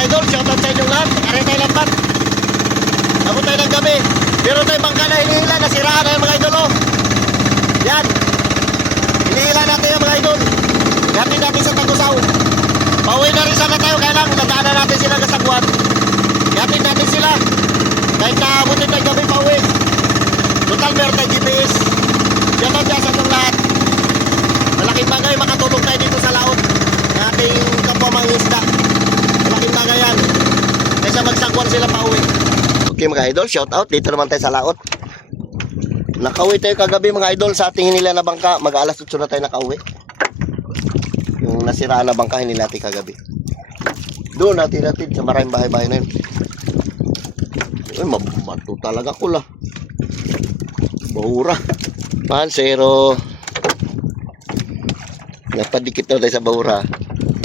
mga idol, shoutout sa inyong lahat. Nakarin tayo lambat. Abot tayo ng gabi. Meron tayong bangka na hinihila, nasiraan na yung mga idol, oh. Yan. Hinihila natin yung mga idol. Gati natin sa Tagusaw. Pauwi na rin sana tayo, kaya lang nadaanan natin sila kasagwan. Gati natin sila. Kahit naabutin tayo gabi pauwi. Total meron tayo GPS. Shoutout dyan sa inyong lahat. Malaking bagay makatulong tayo dito sa laot ng ating kapwa mangingisda. Malaking bagay yan. Kaysa magsagwan sila pauwi. Okay mga idol, shout out. Dito naman tayo sa laot. Nakauwi tayo kagabi mga idol sa ating hinila na bangka. Mag-alas 8 na tayo nakauwi. Yung nasiraan na bangka hinila natin kagabi. Doon natin sa maraming bahay-bahay na yun. Ay, mabato talaga ko lah. Bahura. Pansero. Napadikit na tayo sa bahura.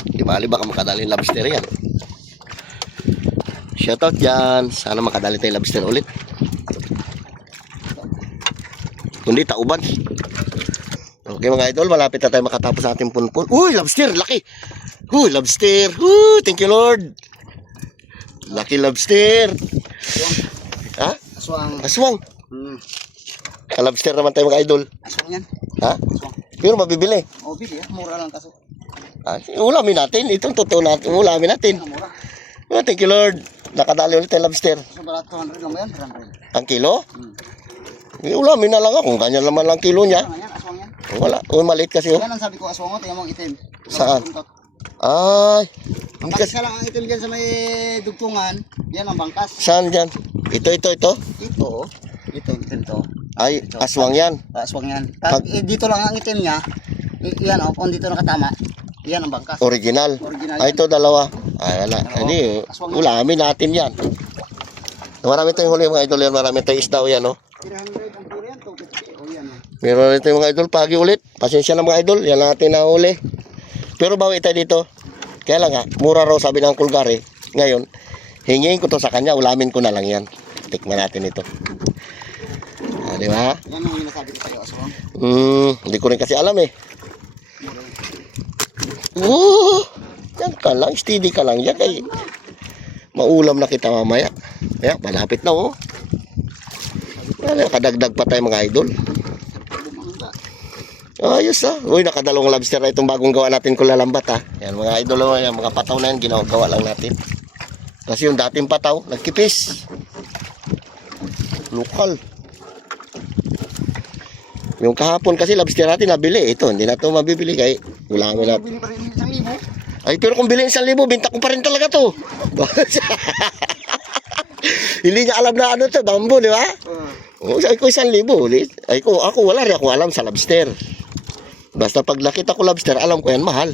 Di mali baka makadalhin lobster yan. Shoutout dyan. Sana makadali tayo lobster ulit. Kundi tauban. Okay mga idol, malapit na tayo makatapos sa ating punpun. Uy, lobster, laki. Uy, lobster. Uy, thank you Lord. Laki lobster. Ha? Aswang. Aswang. Lobster naman tayo mga idol. Aswang yan. Ha? Aswang. Pero mabibili. O, bili. Mura lang kaso. Ulamin natin. Itong totoo natin. Ulamin natin. Mura. Oh, thank you Lord. Nakadali ulit tayo lobster. So, barat 200 lang ba yan? 300. Ang kilo? Ulamin na lang ako. Kung ganyan naman lang kilo niya. Aswang yan. Aswang yan. Wala. Maliit kasi. Oh. Yan ang sabi ko aswang mo. Tingnan mo ang itim. Saan? Ay. Hindi Bangkas kasi. ka lang ang itim dyan sa may dugtungan. Yan ang bangkas. Saan dyan? Ito. Ito. Oh. Ito. Itim to. Ay, aswang yan. Aswang yan. Pag dito lang ang itim niya. Yan o. Kung dito nakatama. Yan ang bangkas. Original. Original Ay, yan. ito dalawa. Ay, wala. Oo. Hindi. Aswang yan. Ulamin natin yan. Marami tayong huli mga idol yan. Marami tayong isda o yan. Oh. 300 ang puro yan. 250. O yan. Meron rin tayong mga idol. Pagi ulit. Pasensya na mga idol. Yan natin na huli. Pero bawi tayo dito. Kaya lang nga. Mura raw sabi ng Kulgari. Ngayon, hingin ko to sa kanya. Ulamin ko na lang yan. Tikman natin ito. Di ba? Yan ang sinasabi ko sa'yo aswang. Hindi ko rin kasi alam eh. Yan ka lang. Steady ka lang. Yan kay maulam na kita mamaya. Kaya malapit na oh. Kadagdag pa tayo mga idol. Ayos ah. Uy, nakadalawang lobster na itong bagong gawa natin kulalambat ah. Yan mga idol, yan, mga pataw na yan, ginagawa lang natin. Kasi yung dating pataw, nagkipis. Lokal. Yung kahapon kasi lobster natin nabili. Ito, hindi na ito mabibili kaya ulamin natin. Bili pa rin 1,000. Ay, pero kung bilhin 1,000, binta ko pa rin talaga to. Hindi niya alam na ano to, bambo, di ba? Ay ko 1,000 ulit. Ay ko, ako wala rin ako alam sa lobster. Basta pag nakita ko lobster, alam ko yan, mahal.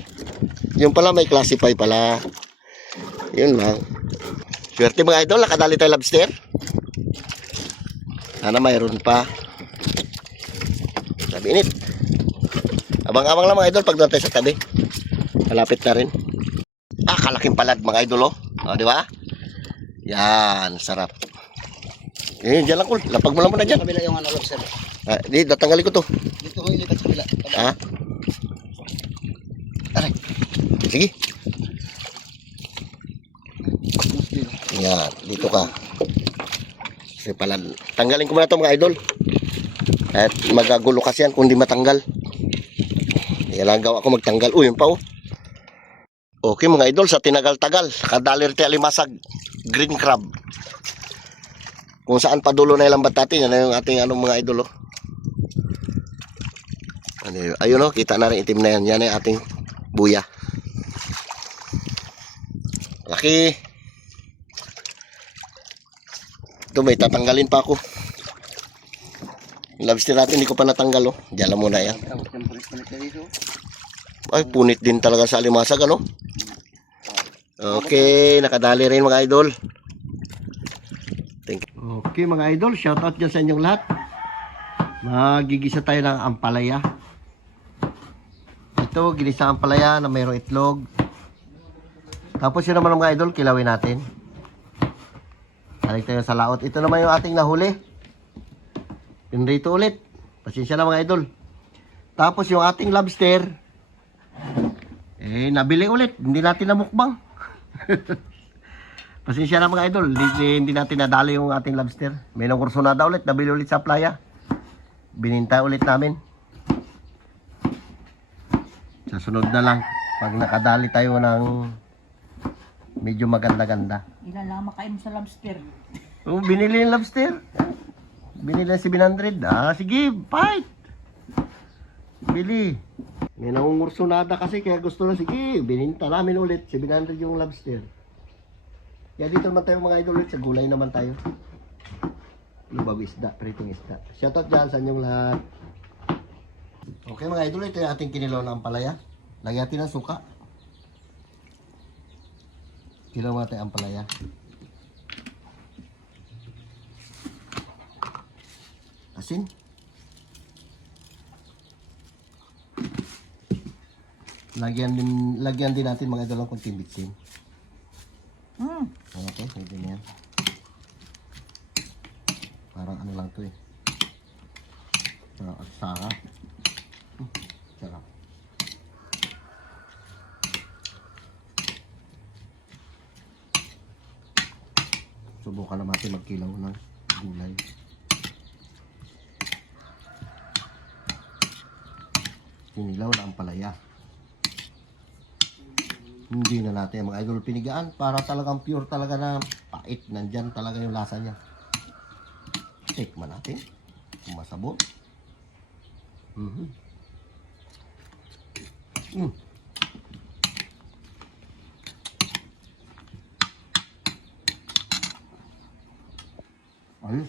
Yung pala may classify pala. Yun lang. Swerte mga idol, nakadali tayo lobster. Sana mayroon pa. Sabi init. Abang-abang lang mga idol pag doon tayo sa tabi. Malapit na rin. Kalaking palad mga idol oh. Di ba? Yan, sarap. Diyan lang cool. Lapag mo lang muna dyan. Kabila yung ano lobster. Di, tatanggalin ko to. Dito ko ilipat sa kabila. Aray. Sige. Yan, dito ka. Kasi pala, tanggalin ko muna to mga idol. At magagulo kasi yan kung di matanggal. Yan lang gawa ko magtanggal. Yun pa oh. Okay mga idol, sa tinagal-tagal, kadalir ti alimasag, green crab. Kung saan pa dulo na ilang natin, yan na yung ating anong mga idol oh. Ayun oh, kita na rin itim na yan. Yan yung ating buya. Laki. Ito may tatanggalin pa ako. Yung lobster natin hindi ko pa natanggal oh. Diyan lang muna yan. Ay, punit din talaga sa alimasag ano. Okay, nakadali rin mga idol. Thank you. Okay mga idol, shoutout dyan sa inyong lahat. Magigisa tayo ng ampalaya. Ito, ginisa ampalaya na mayroong itlog. Tapos yun naman mga idol, kilawin natin. Balik tayo sa laot. Ito naman yung ating nahuli. Yun rito ulit. Pasensya na mga idol. Tapos yung ating lobster, nabili ulit. Hindi natin namukbang. Pasensya na mga idol, hindi natin nadali yung ating lobster. May nangkursunada ulit, nabili ulit sa playa. Bininta ulit namin. Sa sunod na lang, pag nakadali tayo ng medyo maganda-ganda. Ilan lang makain mo sa lobster? Oh, binili yung lobster. Binili ng 700. Ah, sige, fight. Bili. May nangungursunada kasi kaya gusto na, sige, bininta namin ulit. 700 yung lobster. Kaya dito naman tayo mga idol ulit. Sa gulay naman tayo. Lubaw isda, pritong isda. Shoutout dyan sa inyong lahat. Okay mga idol, ito yung ating kinilaw na ampalaya. Lagyan natin ng suka. Kilaw natin ang ampalaya. Asin. Lagyan din natin mga idol ng kunting bitsin. Okay, pwede na yan. Parang ano lang to eh. Parang atsara. Sarap. Subukan naman natin magkilaw ng gulay. Kinilaw na ang palaya. Hindi na natin mga idol pinigaan para talagang pure talaga na pait. Nandyan talaga yung lasa niya. Tikman natin kung masabot. Ayos.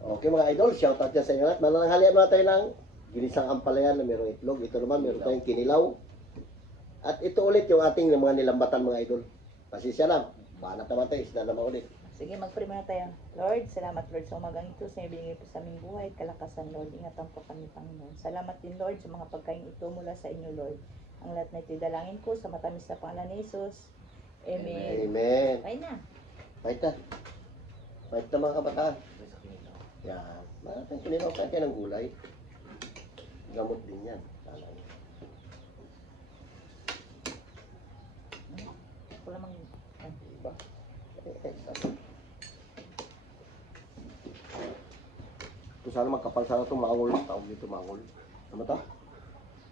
Okay mga idol, shoutout dyan sa inyo lahat. Mananghalian muna tayo ng ginisang ampalaya na mayroong itlog. Ito naman mayroon tayong kinilaw. At ito ulit yung ating mga nilambatan mga idol. Pasensya lang, banat naman tayo, isda naman ulit. Sige, mag-pray muna tayo. Lord, salamat Lord sa umagang ito sa ibigay po sa aming buhay. Kalakasan Lord, ingatan po kami Panginoon. Salamat din Lord sa mga pagkain ito mula sa inyo Lord. Ang lahat na ito'y dalangin ko sa matamis na pangalan ni Jesus. Amen. Amen. Bye na. Fight na. Fight na mga kabataan. Yan. Maraming kinilaw tayo ng gulay. Gamot din yan. Wala mang... Diba? Ito sana magkapal sana itong mangol. Tawag dito mangol. Ano ba ito?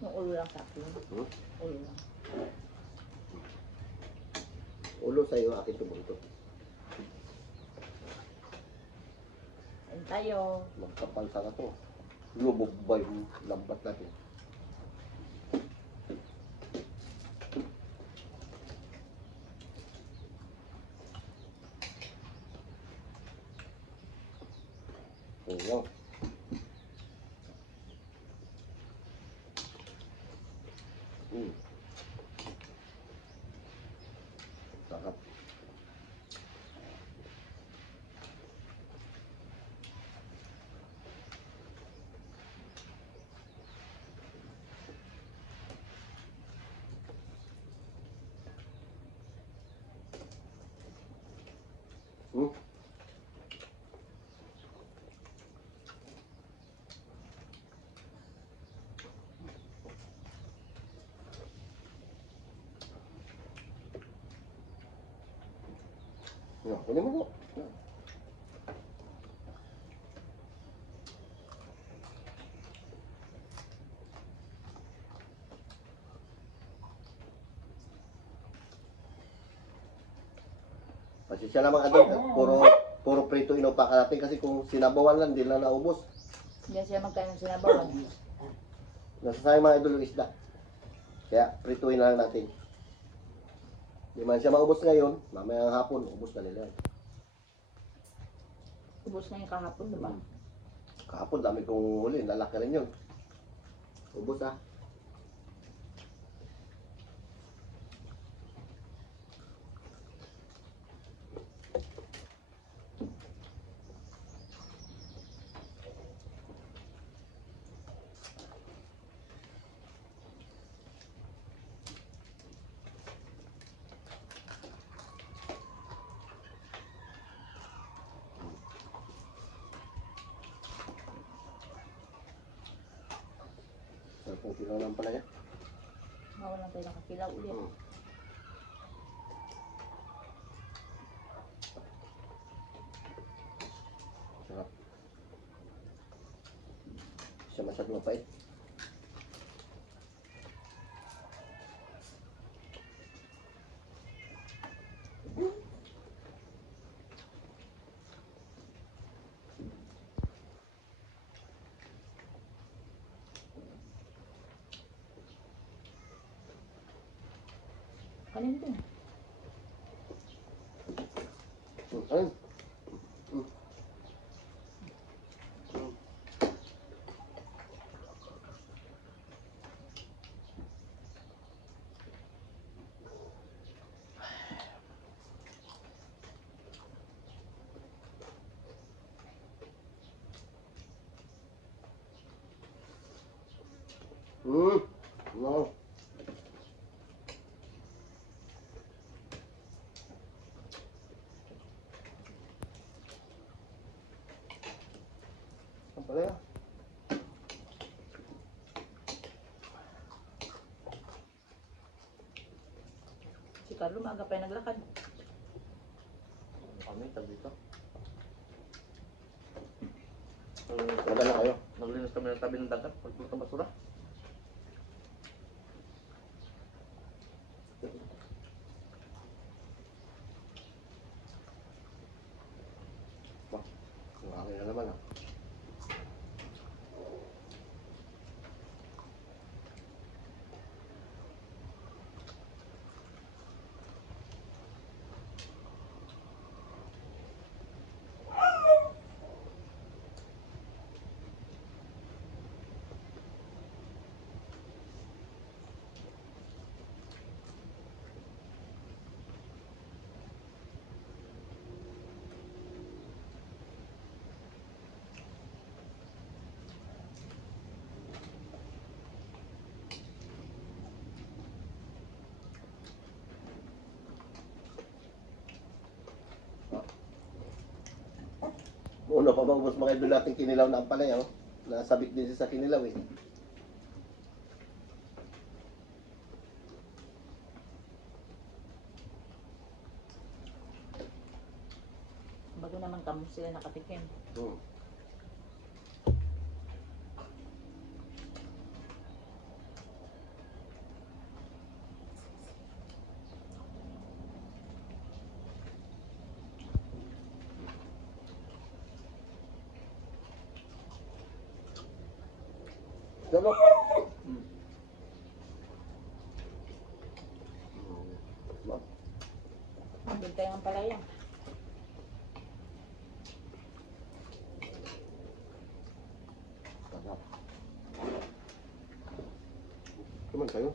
Yung ulo lang sa akin. Ulo lang. Ulo sa iyo aking tubunto. Ayun tayo. Magkapal sana ito. Lubog ba yung lambat natin? Ayan. Sarap. Ya, kunin mo po. Pasensya na mga idol, puro prito inupakan natin kasi kung sinabawan lang, di lang naubos. Hindi siya magkain ng sinabawan. Nasasayang mga idol yung isda. Kaya prituin na lang natin. Di man siya maubos ngayon, mamaya hapon, ubos na nila. Ubus na yung kahapon, diba? Kahapon, dami kong huli, lalaki rin yun. Ubos ah. Sarap ng kilaw ng palaya. Mawalan tayo nakakilaw ulit. Siya masyadong mapait. Kanin din. Ayun. No. Ang pala yan. Si Carlo, maaga pa yung naglakad. Kami, tabi dito. Wala na kayo. Naglinis kami ng tabi ng dagat. Pagpunta basura. Ang akin na naman ah. Una pa maubos mga idol natin kinilaw na ampalaya, oh. Nasabit din siya sa kinilaw eh. Bago naman kamo sila nakatikim. Hmm. Diba? Diba? Doon tayo ang palaya. Sarap. Kuman kayo.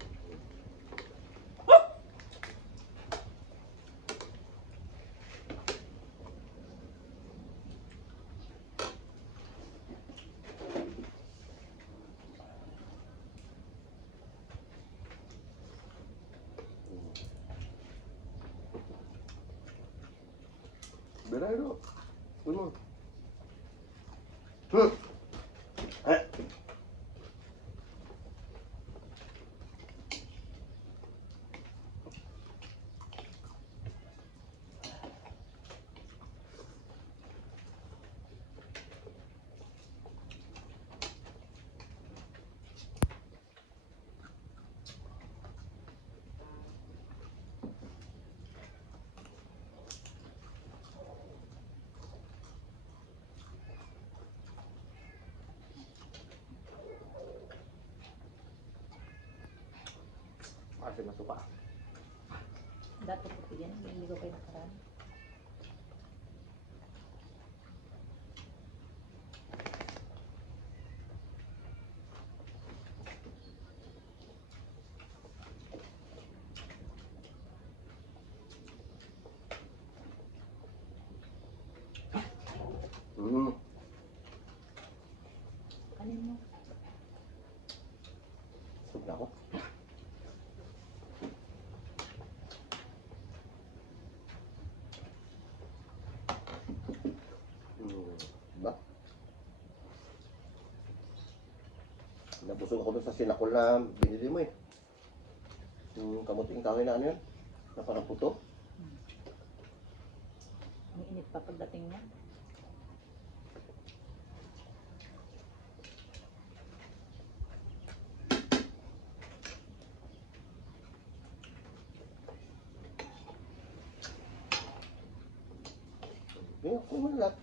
Beray do. Kuman. Eh. Kasi masuka. Dapat po yan. Hindi ko kayo nakaraan. Kanin mo. Sub na ako. Diba? Nabusog ako dun sa sinakol na binili mo eh. Yung kamuting kahoy na ano yun? Na parang puto. Ang init pa pagdating niya. Eh, kunin mo lahat.